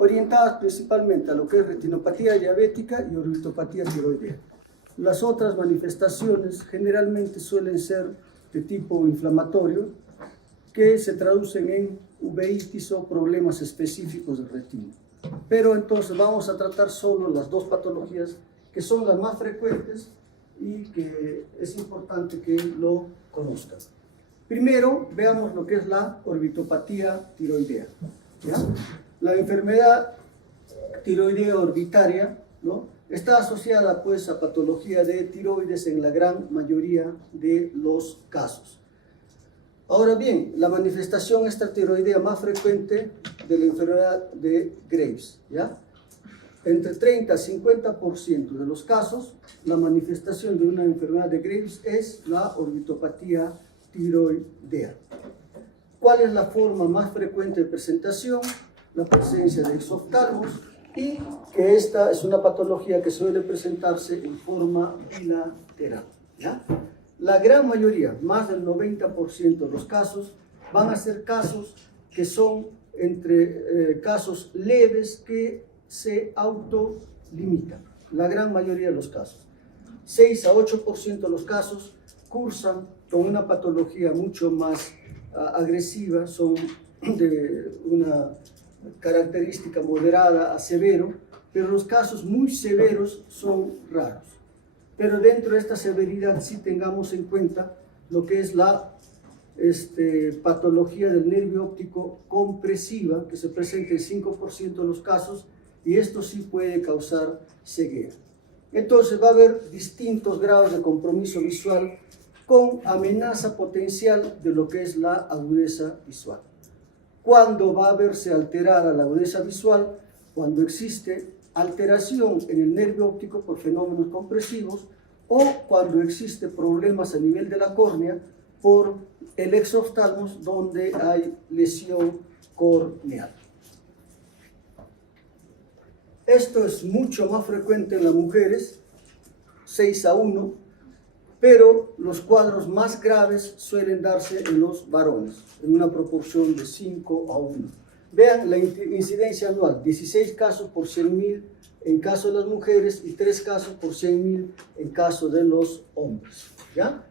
orientadas principalmente a lo que es retinopatía diabética y orbitopatía tiroidea. Las otras manifestaciones generalmente suelen ser de tipo inflamatorio, que se traducen en uveitis o problemas específicos de retina. Pero entonces vamos a tratar solo las dos patologías que son las más frecuentes y que es importante que lo conozcan. Primero, veamos lo que es la orbitopatía tiroidea, ¿ya? La enfermedad tiroidea orbitaria, ¿no?, está asociada pues a patología de tiroides en la gran mayoría de los casos. Ahora bien, la manifestación extratiroidea más frecuente de la enfermedad de Graves, ¿ya? Entre 30 a 50% de los casos, la manifestación de una enfermedad de Graves es la orbitopatía tiroidea. ¿Cuál es la forma más frecuente de presentación? La presencia de exoftalmos, y que esta es una patología que suele presentarse en forma bilateral, ¿ya? La gran mayoría, más del 90% de los casos, van a ser casos que son entre casos leves que se autolimitan. La gran mayoría de los casos. 6 a 8% de los casos cursan con una patología mucho más agresiva, son de una característica moderada a severo, pero los casos muy severos son raros. Pero dentro de esta severidad sí tengamos en cuenta lo que es la patología del nervio óptico compresiva, que se presenta en 5% de los casos, y esto sí puede causar ceguera. Entonces va a haber distintos grados de compromiso visual con amenaza potencial de lo que es la agudeza visual. ¿Cuándo va a verse alterada la agudeza visual? Cuando existe alteración en el nervio óptico por fenómenos compresivos, o cuando existe problemas a nivel de la córnea por el exoftalmos, donde hay lesión corneal. Esto es mucho más frecuente en las mujeres, 6 a 1, pero los cuadros más graves suelen darse en los varones, en una proporción de 5 a 1. Vean la incidencia anual, 16 casos por 100.000 en caso de las mujeres y 3 casos por 100.000 en caso de los hombres, ¿ya?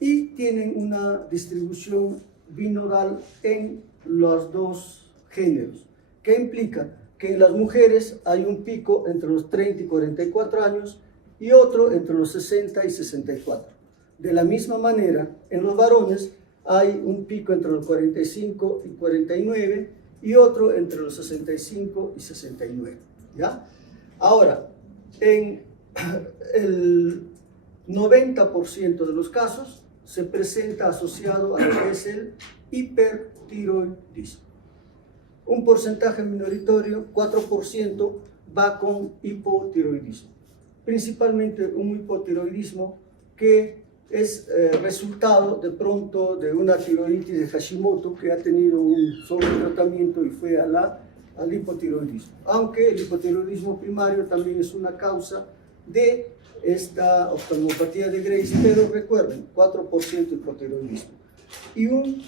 Y tienen una distribución binodal en los dos géneros, que implica que en las mujeres hay un pico entre los 30 y 44 años y otro entre los 60 y 64. De la misma manera, en los varones hay un pico entre los 45 y 49 y otro entre los 65 y 69, ¿ya? Ahora, en el 90% de los casos se presenta asociado a lo que es el hipertiroidismo. Un porcentaje minoritario, 4%, va con hipotiroidismo. Principalmente un hipotiroidismo que es resultado de pronto de una tiroiditis de Hashimoto que ha tenido un sobretratamiento y fue al hipotiroidismo. Aunque el hipotiroidismo primario también es una causa de esta oftalmopatía de Graves, pero recuerden, 4% hipotiroidismo. Y un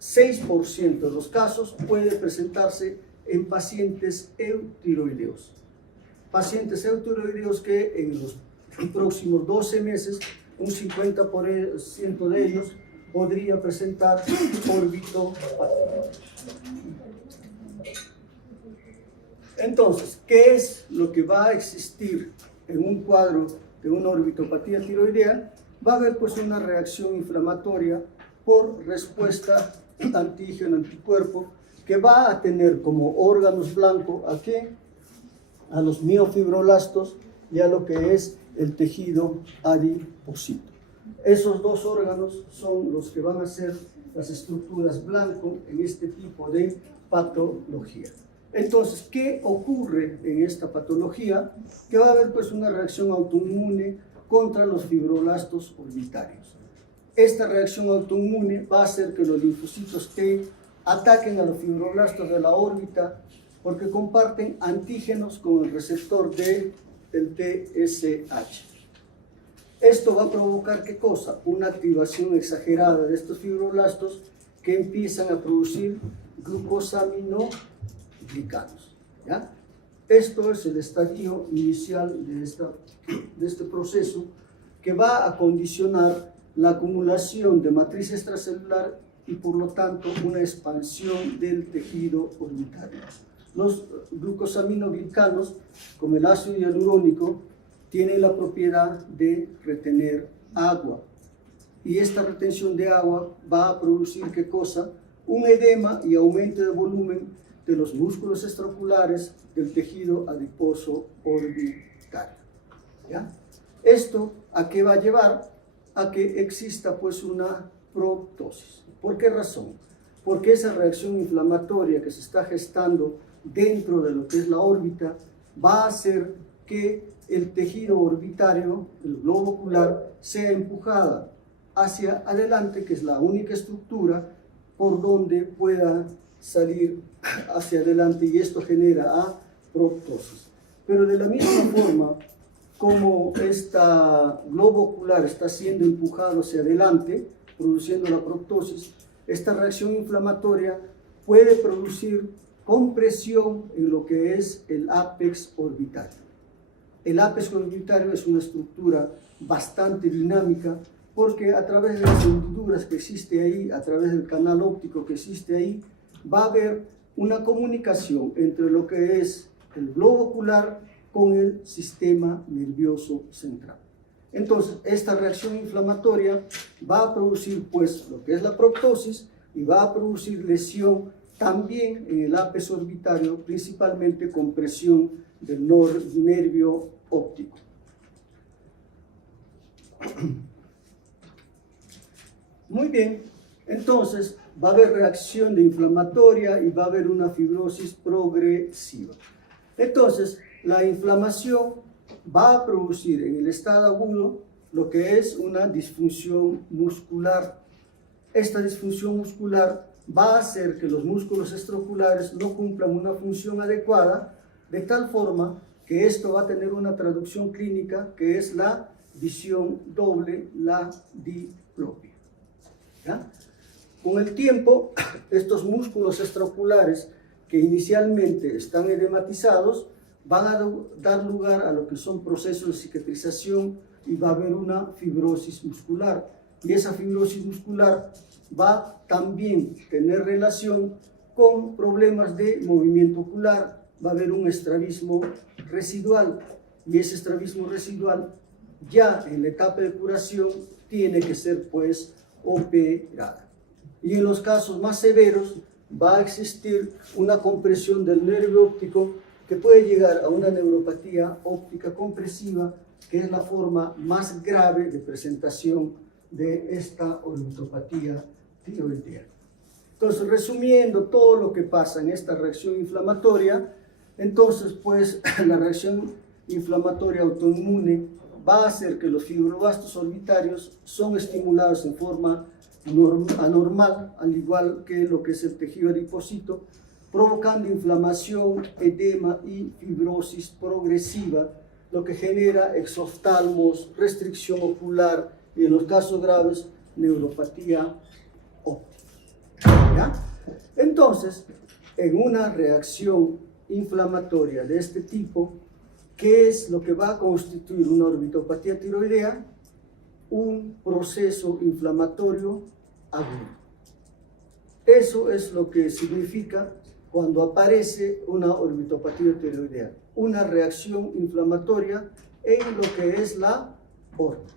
6% de los casos puede presentarse en pacientes eutiroideos. Pacientes eutiroideos que en los próximos 12 meses, un 50% de ellos podría presentar orbitopatía. Entonces, ¿qué es lo que va a existir en un cuadro de una orbitopatía tiroidea? Va a haber pues una reacción inflamatoria por respuesta antígeno-anticuerpo que va a tener como órganos blancos ¿a qué? A los miofibroblastos y a lo que es el tejido adiposito. Esos dos órganos son los que van a ser las estructuras blanco en este tipo de patología. Entonces, ¿qué ocurre en esta patología? Que va a haber pues una reacción autoinmune contra los fibroblastos orbitarios. Esta reacción autoinmune va a hacer que los linfocitos T ataquen a los fibroblastos de la órbita porque comparten antígenos con el receptor del TSH. Esto va a provocar, ¿qué cosa? Una activación exagerada de estos fibroblastos que empiezan a producir glucosaminoglucosa. glicanos. ¿Ya? Esto es el estadio inicial de este proceso que va a condicionar la acumulación de matriz extracelular y por lo tanto una expansión del tejido orbitario. Los glucosaminoglicanos, como el ácido hialurónico, tienen la propiedad de retener agua. Y esta retención de agua va a producir, ¿qué cosa? Un edema y aumento de volumen de los músculos extraoculares del tejido adiposo orbitario. ¿Ya? ¿Esto a qué va a llevar? A que exista pues una proptosis. ¿Por qué razón? Porque esa reacción inflamatoria que se está gestando dentro de lo que es la órbita va a hacer que el tejido orbitario, el globo ocular, sea empujada hacia adelante, que es la única estructura por donde pueda salir hacia adelante, y esto genera proptosis. Pero de la misma forma como este globo ocular está siendo empujado hacia adelante, produciendo la proptosis, esta reacción inflamatoria puede producir compresión en lo que es el ápex orbitario. El ápex orbitario es una estructura bastante dinámica porque a través de las hendiduras que existe ahí, a través del canal óptico que existe ahí, va a haber una comunicación entre lo que es el globo ocular con el sistema nervioso central. Entonces, esta reacción inflamatoria va a producir pues lo que es la proptosis y va a producir lesión también en el ápex orbitario, principalmente compresión del nervio óptico. Muy bien, entonces va a haber reacción de inflamatoria y va a haber una fibrosis progresiva. Entonces, la inflamación va a producir en el estado agudo lo que es una disfunción muscular. Esta disfunción muscular va a hacer que los músculos extraoculares no cumplan una función adecuada, de tal forma que esto va a tener una traducción clínica que es la visión doble, la diplopia. ¿Ya? Con el tiempo, estos músculos extraoculares que inicialmente están edematizados van a dar lugar a lo que son procesos de cicatrización y va a haber una fibrosis muscular. Y esa fibrosis muscular va también a tener relación con problemas de movimiento ocular. Va a haber un estrabismo residual y ese estrabismo residual ya en la etapa de curación tiene que ser pues operada. Y en los casos más severos va a existir una compresión del nervio óptico que puede llegar a una neuropatía óptica compresiva, que es la forma más grave de presentación de esta orbitopatía tiroidea. Entonces, resumiendo todo lo que pasa en esta reacción inflamatoria, entonces pues la reacción inflamatoria autoinmune va a hacer que los fibroblastos orbitarios son estimulados en forma anormal, al igual que lo que es el tejido adiposito, provocando inflamación, edema y fibrosis progresiva, lo que genera exoftalmos, restricción ocular y en los casos graves, neuropatía óptica. ¿Ya? Entonces, en una reacción inflamatoria de este tipo, ¿qué es lo que va a constituir una orbitopatía tiroidea? Un proceso inflamatorio agudo. Eso es lo que significa cuando aparece una orbitopatía tiroidea, una reacción inflamatoria en lo que es la órbita.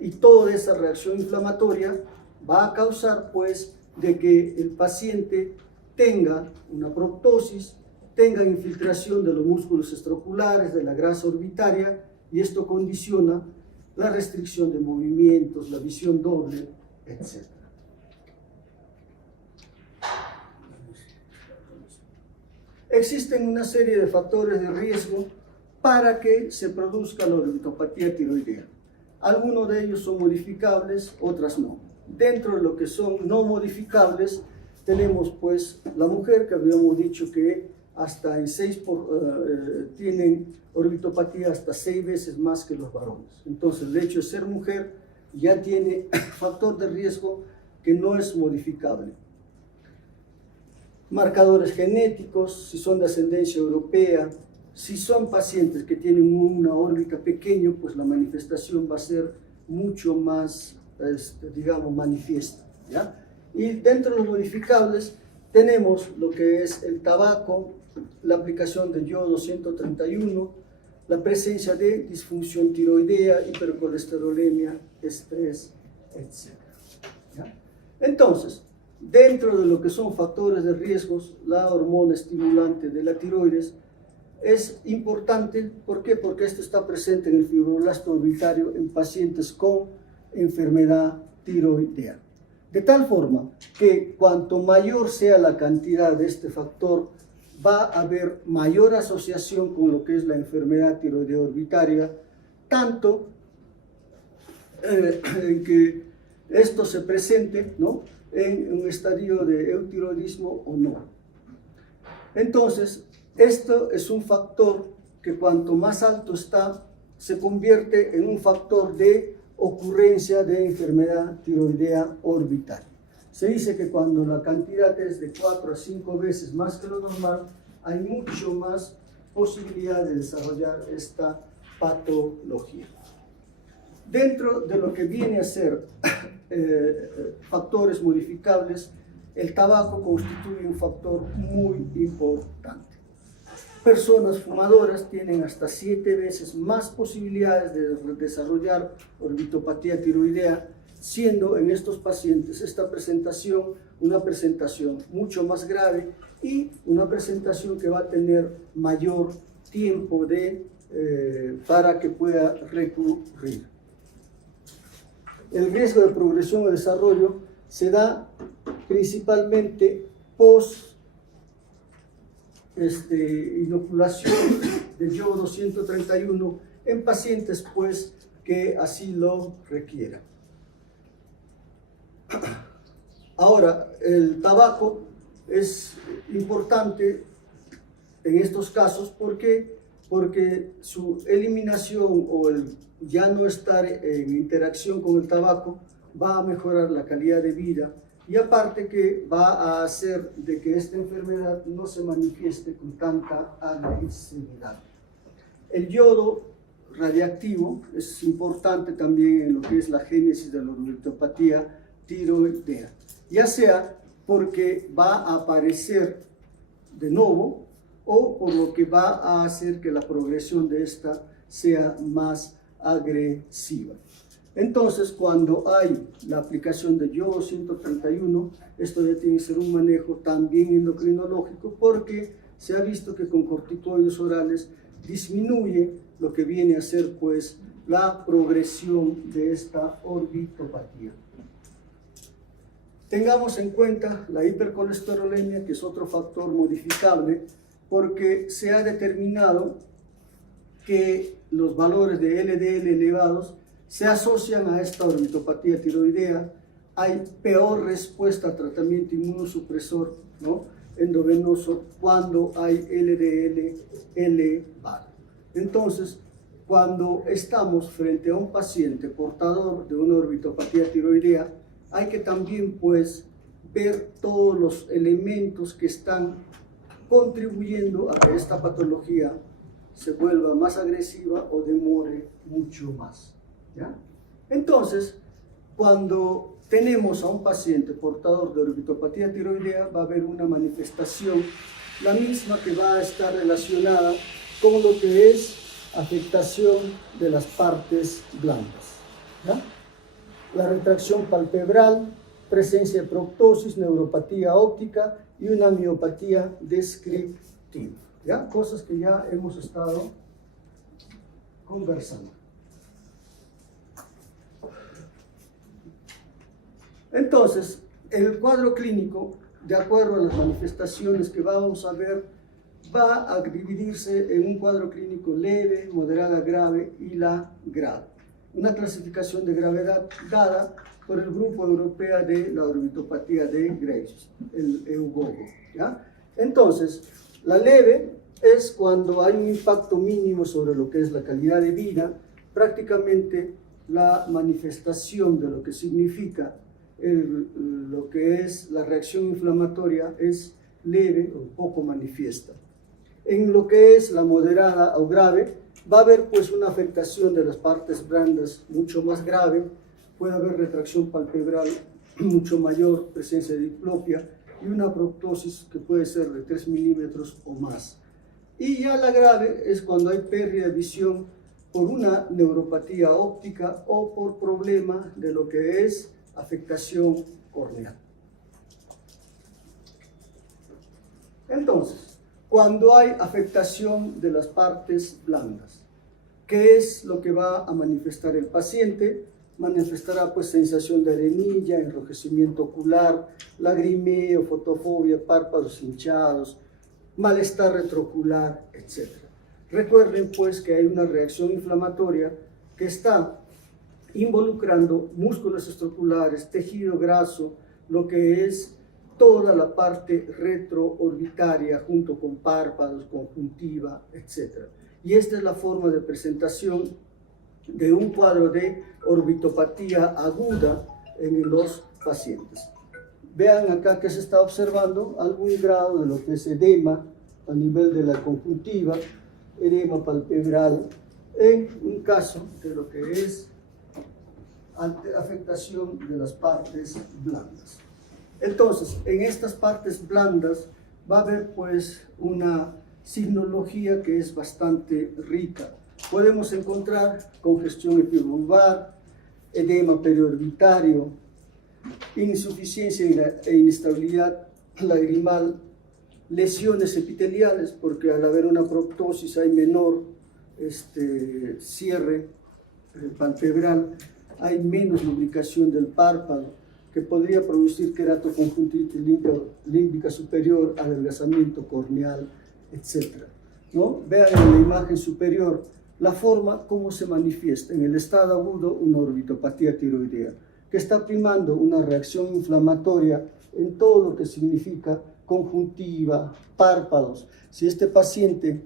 Y toda esa reacción inflamatoria va a causar pues de que el paciente tenga una proptosis, tenga infiltración de los músculos extraoculares, de la grasa orbitaria, y esto condiciona la restricción de movimientos, la visión doble, etc. Existen una serie de factores de riesgo para que se produzca la orbitopatía tiroidea. Algunos de ellos son modificables, otras no. Dentro de lo que son no modificables, tenemos pues la mujer, que habíamos dicho que hasta en tienen orbitopatía hasta 6 veces más que los varones. Entonces, el hecho de ser mujer ya tiene factor de riesgo que no es modificable. marcadores genéticos, si son de ascendencia europea, si son pacientes que tienen una órbita pequeña, pues la manifestación va a ser mucho más, digamos, manifiesta, ¿ya? Y dentro de los modificables tenemos lo que es el tabaco, la aplicación del yodo 131, la presencia de disfunción tiroidea, hipercolesterolemia, estrés, etc. ¿Ya? Entonces, dentro de lo que son factores de riesgos, la hormona estimulante de la tiroides es importante. ¿Por qué? Porque esto está presente en el fibroblasto orbitario en pacientes con enfermedad tiroidea. De tal forma que cuanto mayor sea la cantidad de este factor, va a haber mayor asociación con lo que es la enfermedad tiroidea orbitaria, tanto en que esto se presente, ¿no?, en un estadio de eutiroidismo o no. Entonces, esto es un factor que cuanto más alto está, se convierte en un factor de ocurrencia de enfermedad tiroidea orbital. Se dice que cuando la cantidad es de 4 a 5 veces más que lo normal, hay mucho más posibilidad de desarrollar esta patología. Dentro de lo que viene a ser factores modificables, el tabaco constituye un factor muy importante. Personas fumadoras tienen hasta 7 veces más posibilidades de desarrollar orbitopatía tiroidea, siendo en estos pacientes esta presentación una presentación mucho más grave y una presentación que va a tener mayor tiempo para que pueda recurrir. El riesgo de progresión o desarrollo se da principalmente post inoculación de yodo 131 en pacientes pues que así lo requieran. Ahora, el tabaco es importante en estos casos porque su eliminación o el ya no estar en interacción con el tabaco va a mejorar la calidad de vida, y aparte que va a hacer de que esta enfermedad no se manifieste con tanta agresividad. El yodo radiactivo es importante también en lo que es la génesis de la orbitopatía tiroidea, ya sea porque va a aparecer de nuevo o por lo que va a hacer que la progresión de esta sea más agresiva. Entonces, cuando hay la aplicación de yodo 131, esto ya tiene que ser un manejo también endocrinológico, porque se ha visto que con corticoides orales disminuye lo que viene a ser pues la progresión de esta orbitopatía. Tengamos en cuenta la hipercolesterolemia, que es otro factor modificable, porque se ha determinado que los valores de LDL elevados se asocian a esta orbitopatía tiroidea. Hay peor respuesta al tratamiento inmunosupresor, ¿no?, endovenoso cuando hay LDL elevado. Entonces, cuando estamos frente a un paciente portador de una orbitopatía tiroidea, hay que también pues ver todos los elementos que están contribuyendo a que esta patología se vuelva más agresiva o demore mucho más, ¿ya? Entonces, cuando tenemos a un paciente portador de orbitopatía tiroidea, va a haber una manifestación, la misma que va a estar relacionada con lo que es afectación de las partes blandas, ¿ya? La retracción palpebral, presencia de proptosis, neuropatía óptica y una miopatía descriptiva, ¿ya? Cosas que ya hemos estado conversando. Entonces, el cuadro clínico, de acuerdo a las manifestaciones que vamos a ver, va a dividirse en un cuadro clínico leve, moderada, grave y la grave. Una clasificación de gravedad dada por el Grupo Europeo de la Orbitopatía de Graves, el EUGOGO, ¿ya? Entonces, la leve es cuando hay un impacto mínimo sobre lo que es la calidad de vida, prácticamente la manifestación de lo que significa lo que es la reacción inflamatoria es leve o poco manifiesta. En lo que es la moderada o grave, va a haber pues una afectación de las partes blandas mucho más grave, puede haber retracción palpebral mucho mayor, presencia de diplopia y una proptosis que puede ser de 3 milímetros o más. Y ya la grave es cuando hay pérdida de visión por una neuropatía óptica o por problema de lo que es afectación corneal. Entonces, cuando hay afectación de las partes blandas, ¿qué es lo que va a manifestar el paciente? Manifestará pues sensación de arenilla, enrojecimiento ocular, lagrimeo, fotofobia, párpados hinchados, malestar retroocular, etc. Recuerden pues que hay una reacción inflamatoria que está involucrando músculos extraoculares, tejido graso, lo que es toda la parte retroorbitaria junto con párpados, conjuntiva, etc. Y esta es la forma de presentación de un cuadro de orbitopatía aguda en los pacientes. Vean acá que se está observando algún grado de lo que es edema a nivel de la conjuntiva, edema palpebral, en un caso de lo que es afectación de las partes blandas. Entonces, en estas partes blandas va a haber pues una signología que es bastante rica. Podemos encontrar congestión epibulbar, edema periorbitario, insuficiencia e inestabilidad lagrimal, lesiones epiteliales, porque al haber una proptosis hay menor cierre palpebral, hay menos lubricación del párpado, que podría producir queratoconjuntivitis límbica superior, adelgazamiento corneal, etc. ¿No? Vean en la imagen superior la forma como se manifiesta en el estado agudo una orbitopatía tiroidea, que está primando una reacción inflamatoria en todo lo que significa conjuntiva, párpados. Si este paciente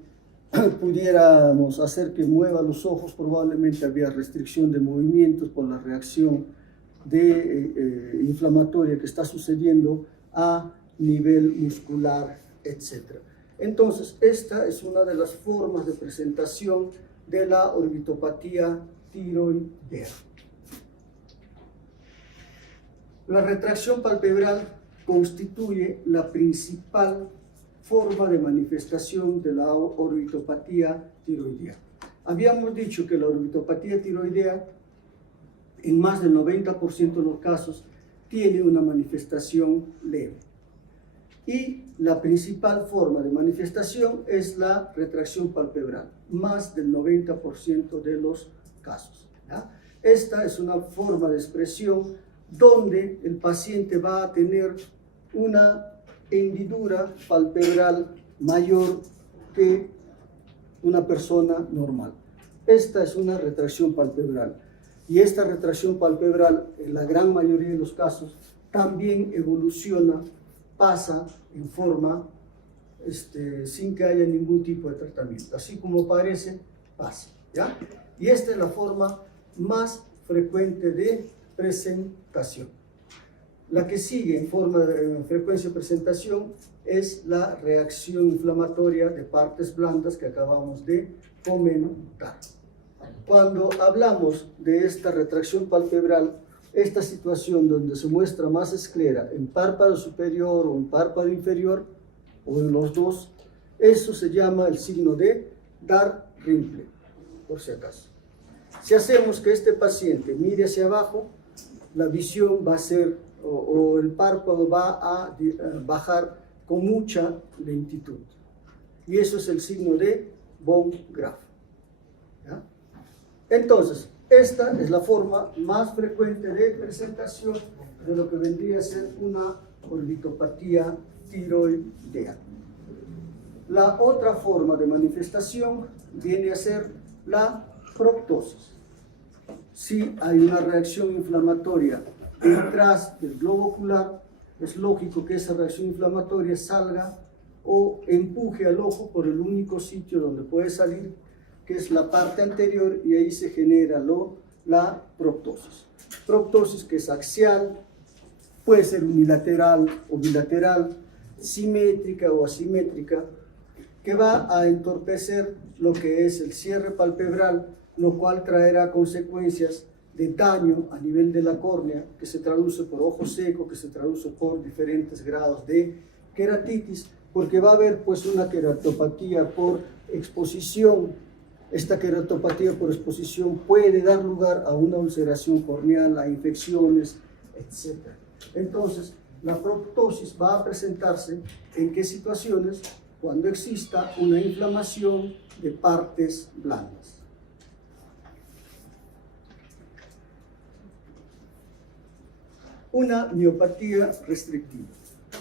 pudiéramos hacer que mueva los ojos, probablemente habría restricción de movimientos por la reacción inflamatoria que está sucediendo a nivel muscular, etc. Entonces, esta es una de las formas de presentación de la orbitopatía tiroidea. La retracción palpebral constituye la principal forma de manifestación de la orbitopatía tiroidea. Habíamos dicho que la orbitopatía tiroidea, en más del 90% de los casos, tiene una manifestación leve. Y la principal forma de manifestación es la retracción palpebral, más del 90% de los casos. ¿Ya? Esta es una forma de expresión donde el paciente va a tener una hendidura palpebral mayor que una persona normal. Esta es una retracción palpebral. Y esta retracción palpebral, en la gran mayoría de los casos, también evoluciona, pasa en forma sin que haya ningún tipo de tratamiento. Así como parece, pasa. ¿Ya? Y esta es la forma más frecuente de presentación. La que sigue en forma de frecuencia de presentación es la reacción inflamatoria de partes blandas que acabamos de comentar. Cuando hablamos de esta retracción palpebral, esta situación donde se muestra más esclera en párpado superior o en párpado inferior, o en los dos, eso se llama el signo de Dar-Rimple, por si acaso. Si hacemos que este paciente mire hacia abajo, la visión va a ser, o el párpado va a bajar con mucha lentitud. Y eso es el signo de Von Graf. ¿Ya? Entonces, esta es la forma más frecuente de presentación de lo que vendría a ser una orbitopatía tiroidea. La otra forma de manifestación viene a ser la proptosis. Si hay una reacción inflamatoria detrás del globo ocular, es lógico que esa reacción inflamatoria salga o empuje al ojo por el único sitio donde puede salir, que es la parte anterior, y ahí se genera la proptosis. Proptosis que es axial, puede ser unilateral o bilateral, simétrica o asimétrica que va a entorpecer lo que es el cierre palpebral, lo cual traerá consecuencias de daño a nivel de la córnea, que se traduce por ojo seco, que se traduce por diferentes grados de queratitis, porque va a haber pues una queratopatía por exposición. Esta queratopatía por exposición puede dar lugar a una ulceración corneal, a infecciones, etc. Entonces, la proptosis va a presentarse en qué situaciones, cuando exista una inflamación de partes blandas. Una miopatía restrictiva.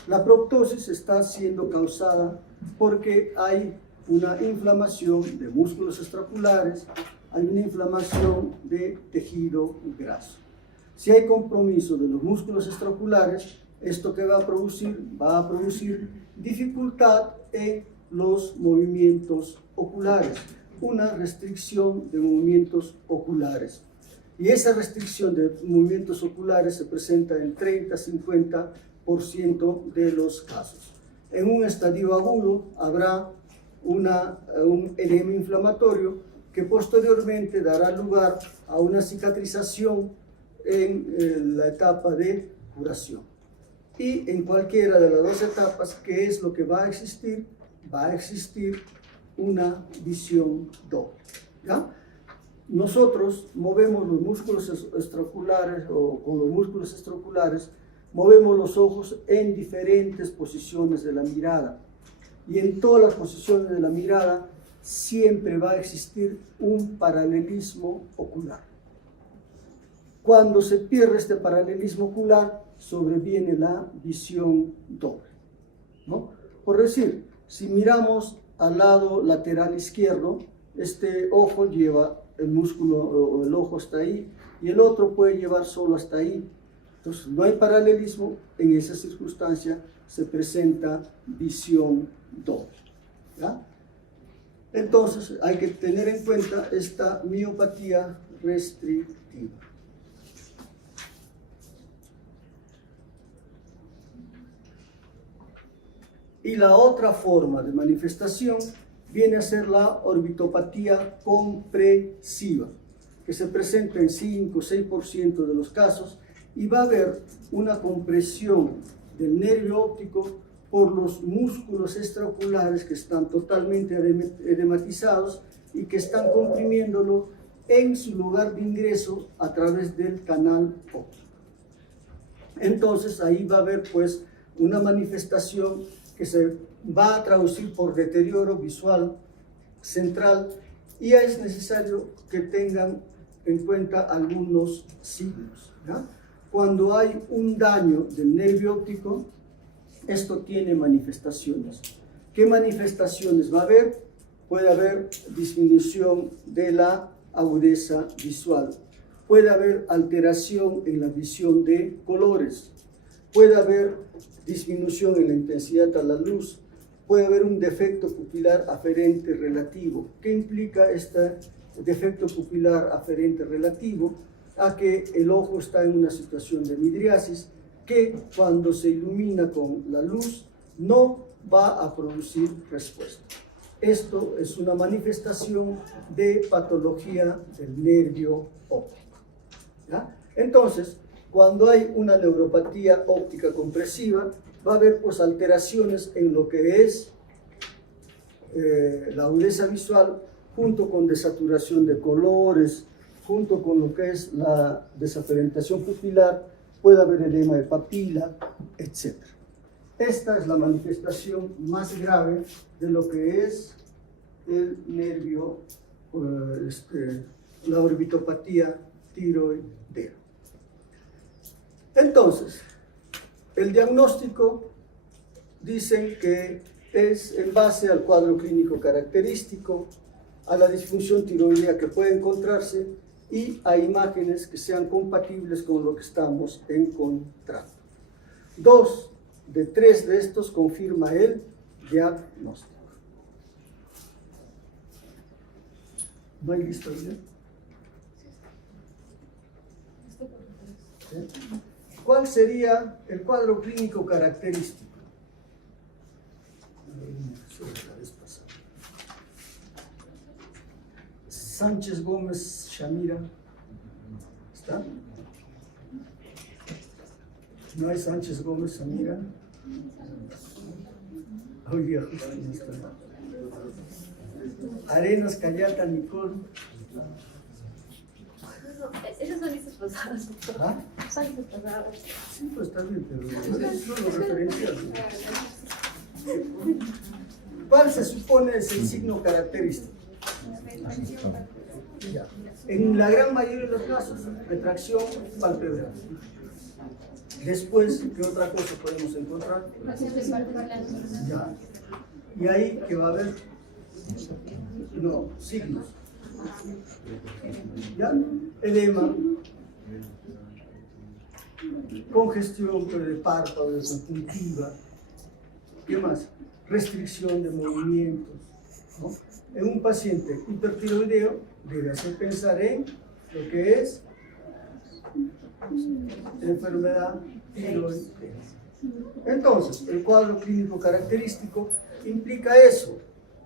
La proptosis está siendo causada porque hay una inflamación de músculos extraoculares, hay una inflamación de tejido graso. Si hay compromiso de los músculos extraoculares, ¿esto qué va a producir? Va a producir dificultad en los movimientos oculares, una restricción de movimientos oculares. Y esa restricción de movimientos oculares se presenta en 30-50% de los casos. En un estadio agudo habrá un edema inflamatorio que posteriormente dará lugar a una cicatrización en la etapa de curación. Y en cualquiera de las dos etapas, ¿qué es lo que va a existir? Va a existir una visión doble. ¿Ya? Nosotros movemos los músculos extraoculares o con los músculos extraoculares movemos los ojos en diferentes posiciones de la mirada. Y en todas las posiciones de la mirada siempre va a existir un paralelismo ocular. Cuando se pierde este paralelismo ocular, sobreviene la visión doble, ¿no? Por decir, si miramos al lado lateral izquierdo, este ojo lleva el músculo o el ojo hasta ahí y el otro puede llevar solo hasta ahí. Entonces no hay paralelismo, en esa circunstancia se presenta visión doble, ¿ya? Entonces hay que tener en cuenta esta miopatía restrictiva. Y la otra forma de manifestación viene a ser la orbitopatía compresiva, que se presenta en 5 o 6% de los casos y va a haber una compresión del nervio óptico por los músculos extraoculares que están totalmente edematizados y que están comprimiéndolo en su lugar de ingreso a través del canal óptico. Entonces ahí va a haber pues una manifestación que se va a traducir por deterioro visual central y es necesario que tengan en cuenta algunos signos, ¿ya? Cuando hay un daño del nervio óptico, esto tiene manifestaciones. ¿Qué manifestaciones va a haber? Puede haber disminución de la agudeza visual, puede haber alteración en la visión de colores, puede haber disminución en la intensidad a la luz, puede haber un defecto pupilar aferente relativo. ¿Qué implica este defecto pupilar aferente relativo? A que el ojo está en una situación de midriasis que cuando se ilumina con la luz no va a producir respuesta. Esto es una manifestación de patología del nervio óptico, ¿ya? Entonces, cuando hay una neuropatía óptica compresiva, va a haber pues alteraciones en lo que es la agudeza visual, junto con desaturación de colores, junto con lo que es la desaferentación pupilar, puede haber edema de papila, etc. Esta es la manifestación más grave de lo que es el nervio, la orbitopatía tiroidea. Entonces, el diagnóstico dicen que es en base al cuadro clínico característico, a la disfunción tiroidea que puede encontrarse y a imágenes que sean compatibles con lo que estamos encontrando. 2 de 3 de estos confirma el diagnóstico. ¿No hay listo ya? ¿Sí? ¿Cuál sería el cuadro clínico característico? Sánchez Gómez Shamira. ¿Está? No hay Sánchez Gómez Shamira. Hoy día justo no está. Arenas Callata Nicole. Esos son listas pasadas. ¿Ah? Son listas pasadas. Sí, pues está bien, pero son los referenciales. ¿Cuál se supone es el signo característico? Ya. En la gran mayoría de los casos, retracción palpebral. Después, ¿qué otra cosa podemos encontrar? Ya. Y ahí, ¿qué va a haber? No, signos. ¿Ya? Edema, congestión de párpado, de conjuntiva. ¿Qué más? Restricción de movimientos, ¿no? En un paciente hipertiroideo debe hacer pensar en lo que es enfermedad tiroidea. Entonces, el cuadro clínico característico implica eso,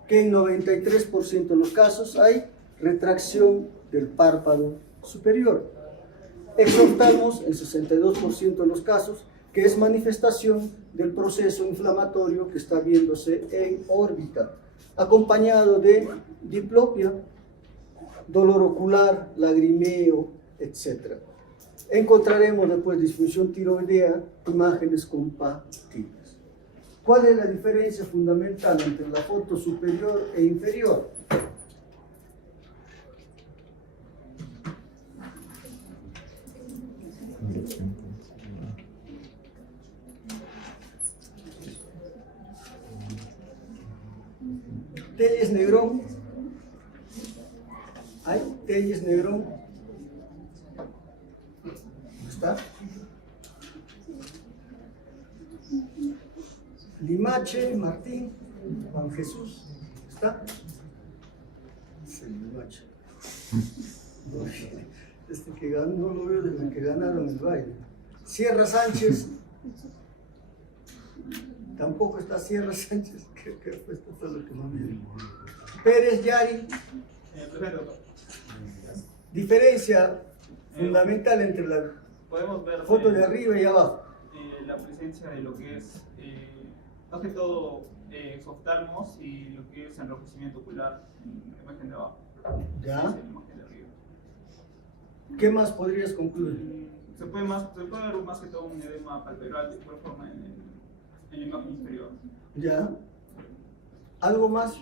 que en 93% de los casos hay retracción del párpado superior. Exhortamos en 62% de los casos que es manifestación del proceso inflamatorio que está viéndose en órbita, acompañado de diplopia, dolor ocular, lagrimeo, etc. Encontraremos después disfunción tiroidea, imágenes compatibles. ¿Cuál es la diferencia fundamental entre la foto superior e inferior? Telles Negrón. ¿Hay Telles Negrón? ¿No está? Limache, Martín, Juan Jesús. ¿Está? Es el Limache. Este que ganó, no lo veo desde que ganaron el baile. Sierra Sánchez. Tampoco está Sierra Sánchez, que fue esto lo que no viene. Pérez Yari. Diferencia fundamental entre la podemos ver foto de arriba y abajo. La presencia de lo que es, más que todo, exoftalmos y lo que es enrojecimiento ocular en la imagen de abajo. ¿Ya? En la imagen de arriba. ¿Qué más podrías concluir? Se puede ver más que todo un edema palpebral de igual forma en la imagen inferior. ¿Ya? ¿Algo más?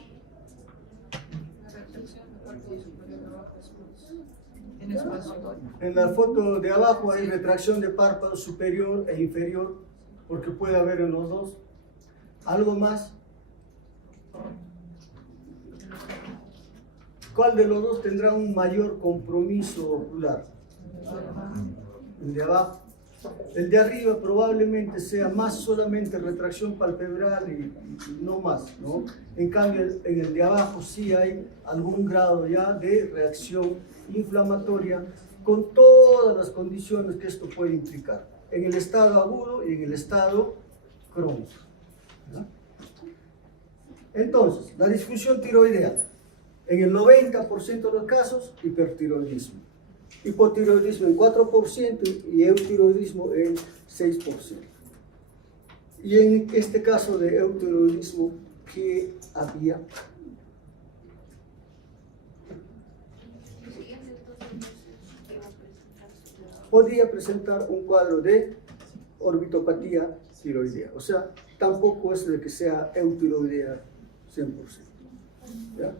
En la foto de abajo hay retracción de párpado superior e inferior, porque puede haber en los dos. ¿Algo más? ¿Cuál de los dos tendrá un mayor compromiso ocular? El de abajo. El de arriba probablemente sea más solamente retracción palpebral y no más, ¿no? En cambio, en el de abajo sí hay algún grado ya de reacción inflamatoria con todas las condiciones que esto puede implicar, en el estado agudo y en el estado crónico, ¿no? Entonces, la disfunción tiroidea, en el 90% de los casos, hipertiroidismo. Hipotiroidismo en 4% y eutiroidismo en 6%. Y en este caso de eutiroidismo, ¿qué había? Podría presentar un cuadro de orbitopatía tiroidea, o sea, tampoco es de que sea eutiroidea 100%. ¿Ya?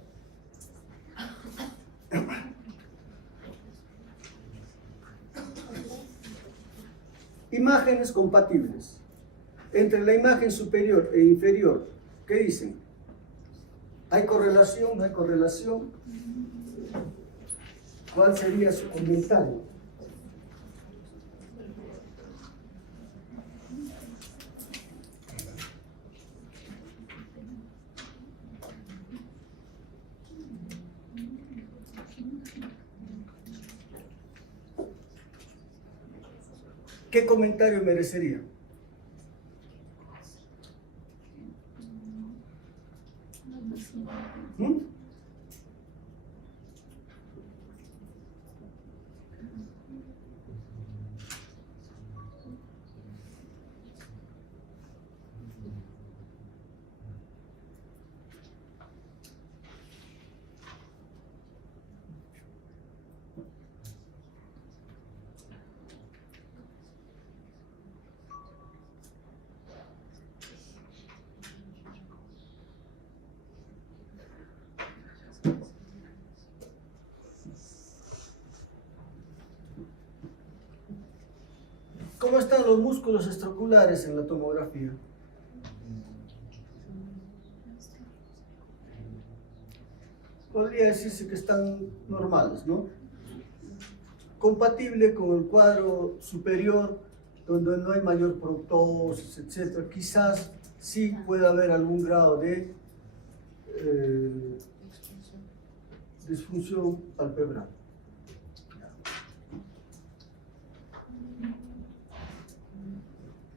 Imágenes compatibles. Entre la imagen superior e inferior, ¿qué dicen? ¿Hay correlación? ¿No hay correlación? ¿Cuál sería su comentario? ¿Qué comentario merecería? están los músculos extraoculares en la tomografía? Podría decirse que están normales, ¿no? Compatible con el cuadro superior, donde no hay mayor proptosis, etc. Quizás sí pueda haber algún grado de disfunción palpebral.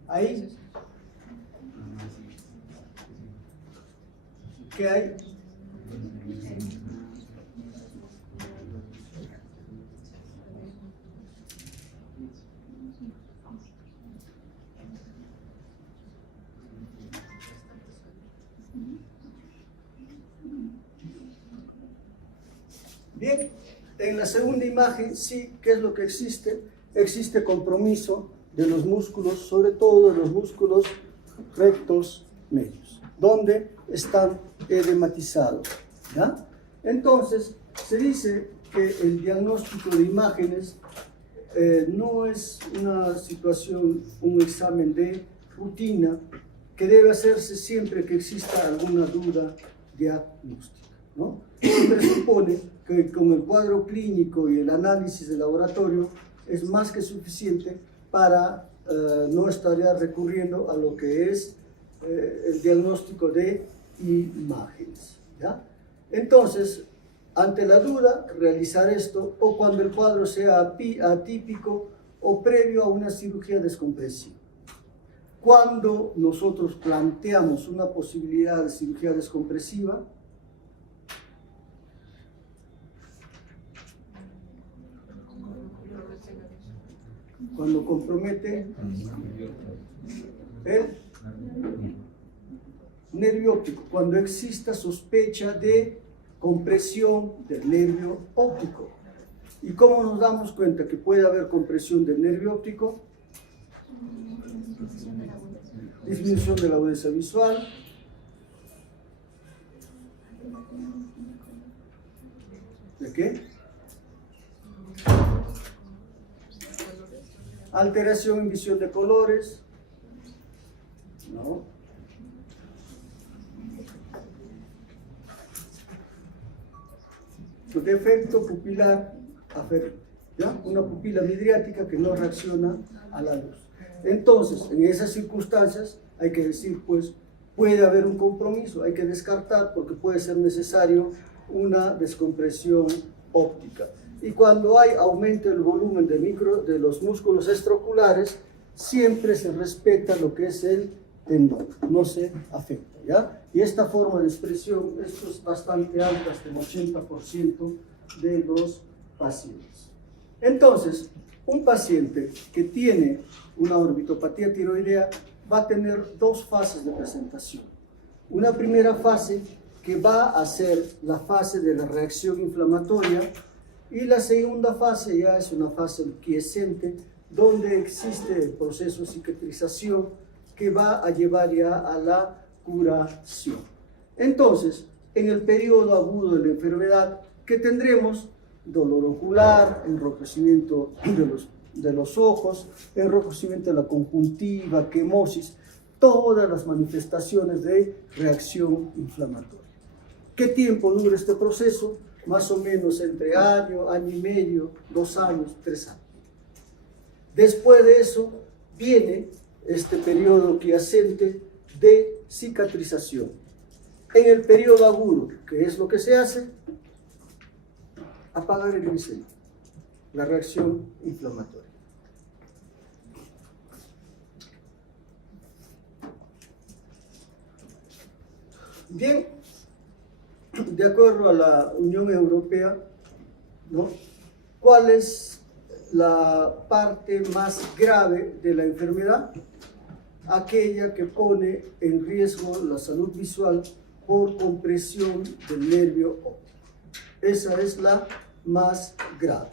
Ahí, ¿qué hay? Bien, en la segunda imagen sí, ¿qué es lo que existe? Existe compromiso de los músculos, sobre todo de los músculos rectos medios, donde están edematizados, ¿ya? Entonces, se dice que el diagnóstico de imágenes no es una situación, un examen de rutina que debe hacerse siempre que exista alguna duda diagnóstica, ¿no? Se presupone que con el cuadro clínico y el análisis de laboratorio es más que suficiente para no estar ya recurriendo a lo que es el diagnóstico de imágenes, ¿ya? Entonces, ante la duda, realizar esto, o cuando el cuadro sea atípico o previo a una cirugía descompresiva. Cuando nosotros planteamos una posibilidad de cirugía descompresiva, cuando compromete el nervio óptico, cuando exista sospecha de compresión del nervio óptico. ¿Y cómo nos damos cuenta que puede haber compresión del nervio óptico? Disminución de la agudeza visual, ¿de qué? Alteración en visión de colores, ¿no? Defecto pupilar aferente, ¿ya? Una pupila midriática que no reacciona a la luz. Entonces, en esas circunstancias hay que decir, pues, puede haber un compromiso, hay que descartar porque puede ser necesario una descompresión óptica. Y cuando hay aumento del volumen de los músculos extraoculares, siempre se respeta lo que es el tendón, no se afecta, ¿ya? Y esta forma de expresión, esto es bastante alta, hasta el 80% de los pacientes. Entonces, un paciente que tiene una orbitopatía tiroidea va a tener dos fases de presentación. Una primera fase que va a ser la fase de la reacción inflamatoria, y la segunda fase ya es una fase quiescente, donde existe el proceso de cicatrización que va a llevar ya a la curación. Entonces, en el periodo agudo de la enfermedad, ¿qué tendremos? Dolor ocular, enrojecimiento de los ojos, enrojecimiento de la conjuntiva, quemosis, todas las manifestaciones de reacción inflamatoria. ¿Qué tiempo dura este proceso? Más o menos entre año, año y medio, 2 años, 3 años. Después de eso viene este periodo quiescente de cicatrización. En el periodo agudo, ¿qué es lo que se hace? Apagar el incendio, la reacción inflamatoria. Bien, de acuerdo a la Unión Europea, ¿no? ¿Cuál es la parte más grave de la enfermedad? Aquella que pone en riesgo la salud visual por compresión del nervio óptico. Esa es la más grave.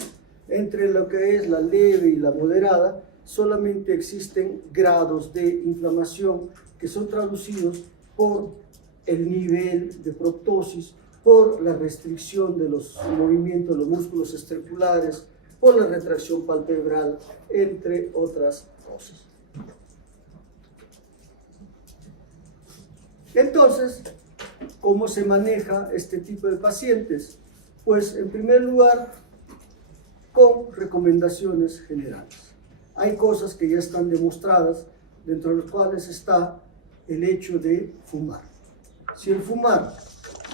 Entre lo que es la leve y la moderada, solamente existen grados de inflamación que son traducidos por el nivel de proptosis, por la restricción de los movimientos de los músculos extraoculares, por la retracción palpebral, entre otras cosas. Entonces, ¿cómo se maneja este tipo de pacientes? Pues en primer lugar, con recomendaciones generales. Hay cosas que ya están demostradas, dentro de las cuales está el hecho de fumar. Si el fumar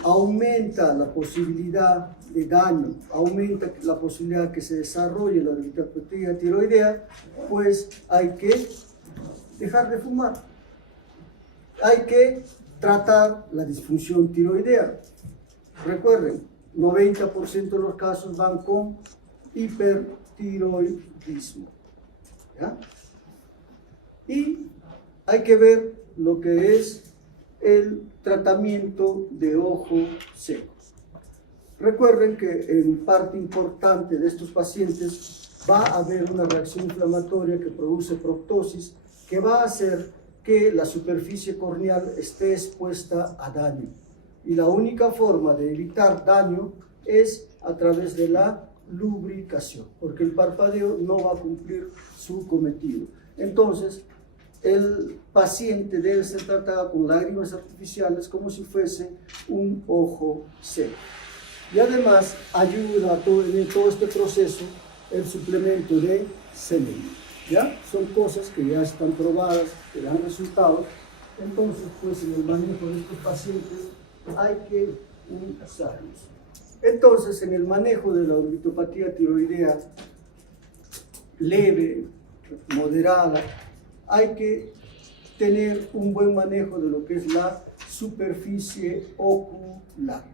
aumenta la posibilidad de daño, aumenta la posibilidad que se desarrolle la orbitopatía tiroidea, pues hay que dejar de fumar. Hay que tratar la disfunción tiroidea. Recuerden, 90% de los casos van con hipertiroidismo. ¿Ya? Y hay que ver lo que es el tratamiento de ojo seco. Recuerden que en parte importante de estos pacientes va a haber una reacción inflamatoria que produce proptosis, que va a hacer que la superficie corneal esté expuesta a daño. Y la única forma de evitar daño es a través de la lubricación, porque el parpadeo no va a cumplir su cometido. Entonces, el paciente debe ser tratado con lágrimas artificiales como si fuese un ojo seco. Y además ayuda en todo este proceso el suplemento de selenio. ¿Ya? Son cosas que ya están probadas, que dan resultados. Entonces, pues en el manejo de estos pacientes hay que usarlos. Entonces, en el manejo de la orbitopatía tiroidea leve, moderada, hay que tener un buen manejo de lo que es la superficie ocular.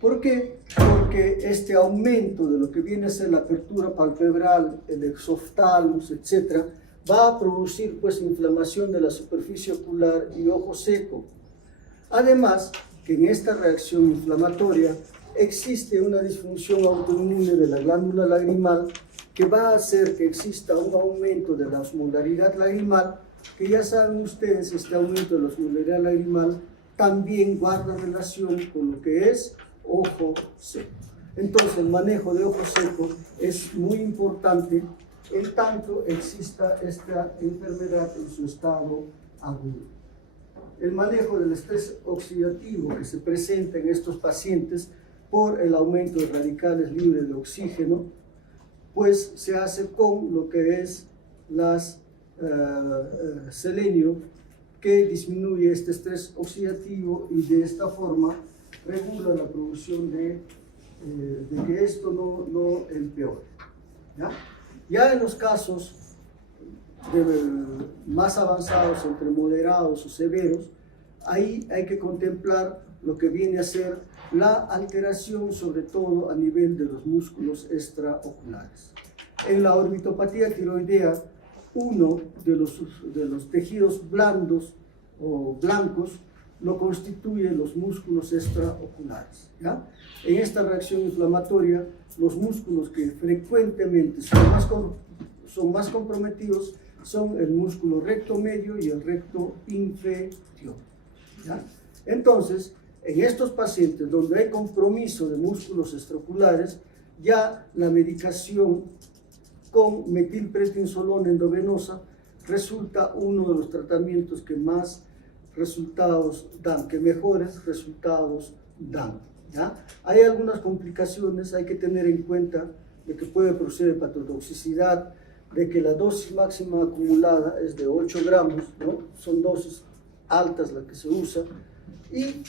¿Por qué? Porque este aumento de lo que viene a ser la apertura palpebral, el exoftalmos, etc., va a producir pues inflamación de la superficie ocular y ojo seco. Además, que en esta reacción inflamatoria existe una disfunción autoinmune de la glándula lagrimal que va a hacer que exista un aumento de la osmolaridad lagrimal, que ya saben ustedes, este aumento de la osmolaridad lagrimal también guarda relación con lo que es ojo seco. Entonces, el manejo de ojo seco es muy importante en tanto exista esta enfermedad en su estado agudo. El manejo del estrés oxidativo que se presenta en estos pacientes por el aumento de radicales libres de oxígeno, pues se hace con lo que es las selenio, que disminuye este estrés oxidativo y de esta forma regula la producción de que esto no empeore. Ya en los casos más avanzados, entre moderados o severos, ahí hay que contemplar lo que viene a ser la alteración, sobre todo a nivel de los músculos extraoculares. En la orbitopatía tiroidea, uno de los tejidos blandos o blancos lo constituyen los músculos extraoculares. ¿Ya? En esta reacción inflamatoria, los músculos que frecuentemente son más comprometidos son el músculo recto medio y el recto inferior. ¿Ya? Entonces, en estos pacientes donde hay compromiso de músculos extraoculares, ya la medicación con metilprednisolona endovenosa resulta uno de los tratamientos que más resultados dan, que mejores resultados dan. ¿Ya? Hay algunas complicaciones, hay que tener en cuenta de que puede producir hepatotoxicidad, de que la dosis máxima acumulada es de 8 gramos, ¿no? Son dosis altas las que se usa, y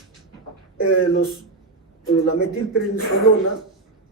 la metilprednisolona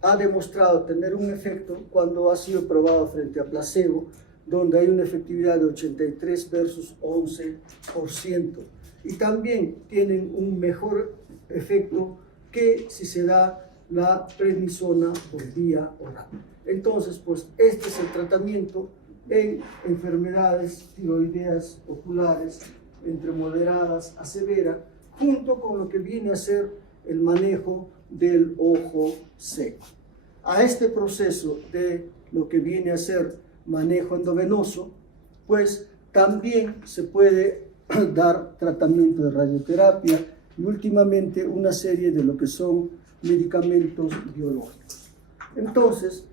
ha demostrado tener un efecto cuando ha sido probado frente a placebo, donde hay una efectividad de 83 versus 11%, y también tienen un mejor efecto que si se da la prednisona por vía oral. Entonces, pues este es el tratamiento en enfermedades tiroideas oculares entre moderadas a severa, junto con lo que viene a ser el manejo del ojo seco. A este proceso de lo que viene a ser manejo endovenoso, pues también se puede dar tratamiento de radioterapia y últimamente una serie de lo que son medicamentos biológicos. Entonces,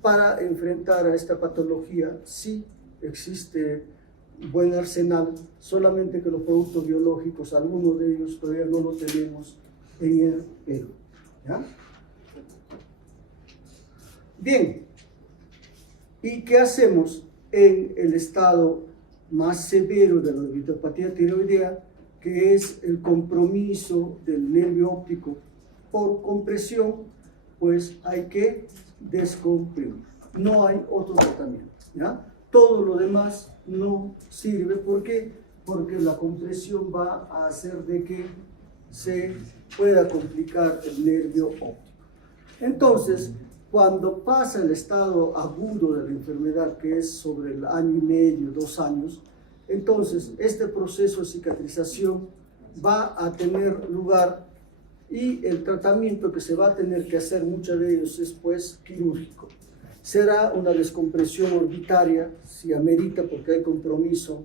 para enfrentar a esta patología sí existe buen arsenal, solamente que los productos biológicos, algunos de ellos todavía no lo tenemos en el Perú. ¿Ya? Bien, ¿y qué hacemos en el estado más severo de la orbitopatía tiroidea, que es el compromiso del nervio óptico por compresión? Pues hay que descomprimir. No hay otro tratamiento. ¿Ya? Todo lo demás no sirve. ¿Por qué? Porque la compresión va a hacer de que se pueda complicar el nervio óptico. Entonces, cuando pasa el estado agudo de la enfermedad, que es sobre el año y medio, 2 años, entonces este proceso de cicatrización va a tener lugar y el tratamiento que se va a tener que hacer, muchos de ellos, es pues quirúrgico. Será una descompresión orbitaria, si amerita, porque hay compromiso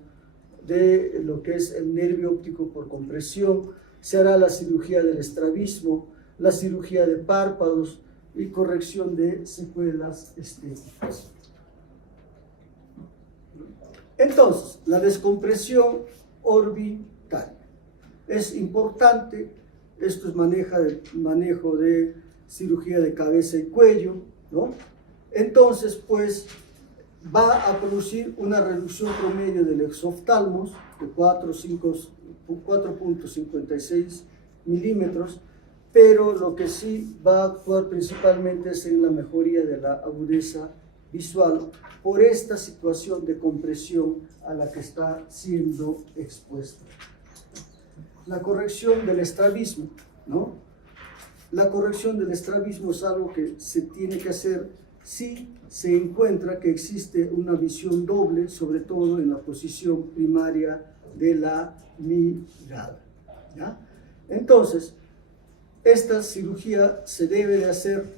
de lo que es el nervio óptico por compresión. Se hará la cirugía del estrabismo, la cirugía de párpados y corrección de secuelas estéticas. Entonces, la descompresión orbitaria es importante. Esto es manejo de cirugía de cabeza y cuello, ¿no? Entonces, pues, va a producir una reducción promedio del exoftalmos de 4.56 milímetros, pero lo que sí va a actuar principalmente es en la mejoría de la agudeza visual por esta situación de compresión a la que está siendo expuesta. La corrección del estrabismo, ¿no? La corrección del estrabismo es algo que se tiene que hacer si se encuentra que existe una visión doble, sobre todo en la posición primaria de la mirada. ¿Ya? Entonces, esta cirugía se debe de hacer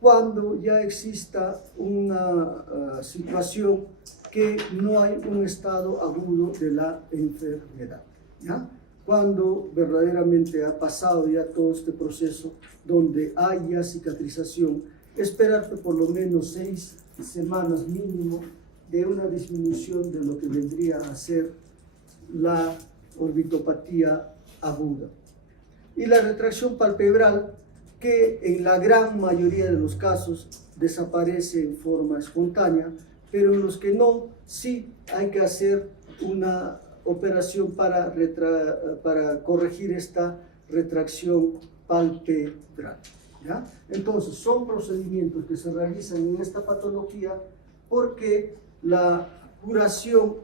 cuando ya exista una situación que no hay un estado agudo de la enfermedad. ¿Ya? Cuando verdaderamente ha pasado ya todo este proceso donde hay ya cicatrización, esperar por lo menos 6 semanas mínimo de una disminución de lo que vendría a ser la orbitopatía aguda. Y la retracción palpebral, que en la gran mayoría de los casos desaparece en forma espontánea, pero en los que no, sí hay que hacer una operación para corregir esta retracción palpebral. ¿Ya? Entonces, son procedimientos que se realizan en esta patología porque la curación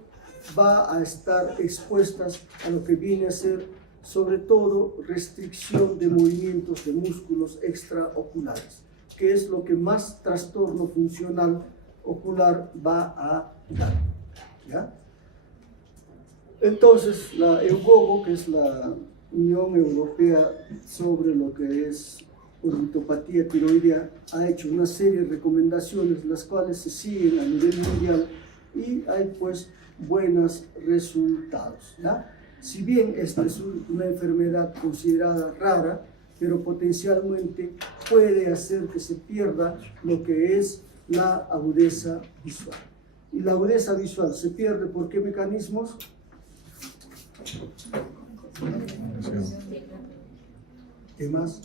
va a estar expuesta a lo que viene a ser, sobre todo, restricción de movimientos de músculos extraoculares, que es lo que más trastorno funcional ocular va a dar. ¿Ya? Entonces, la EUGOGO, que es la Unión Europea sobre lo que es orbitopatía tiroidea, ha hecho una serie de recomendaciones, las cuales se siguen a nivel mundial y hay pues buenos resultados. ¿Ya? Si bien esta es una enfermedad considerada rara, pero potencialmente puede hacer que se pierda lo que es la agudeza visual. Y la agudeza visual se pierde ¿por qué mecanismos? ¿Qué más?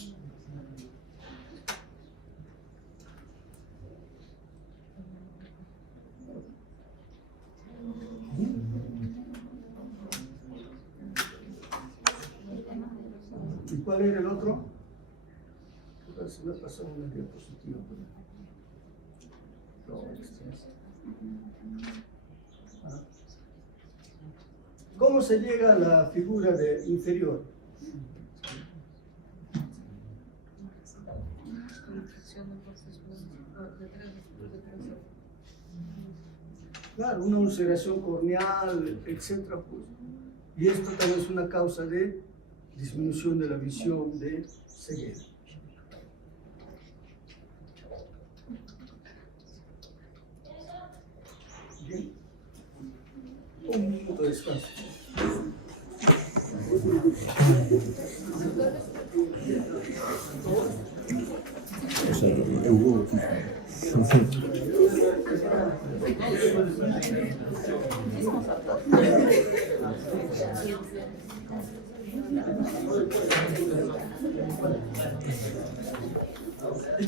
¿Y cuál era el otro? Se me ha pasado una diapositiva. ¿Cómo se llega a la figura de inferior? Claro, una ulceración corneal, etc. Pues. Y esto también es una causa de disminución de la visión, de ceguera. Bien. Un minuto de descanso. O sea,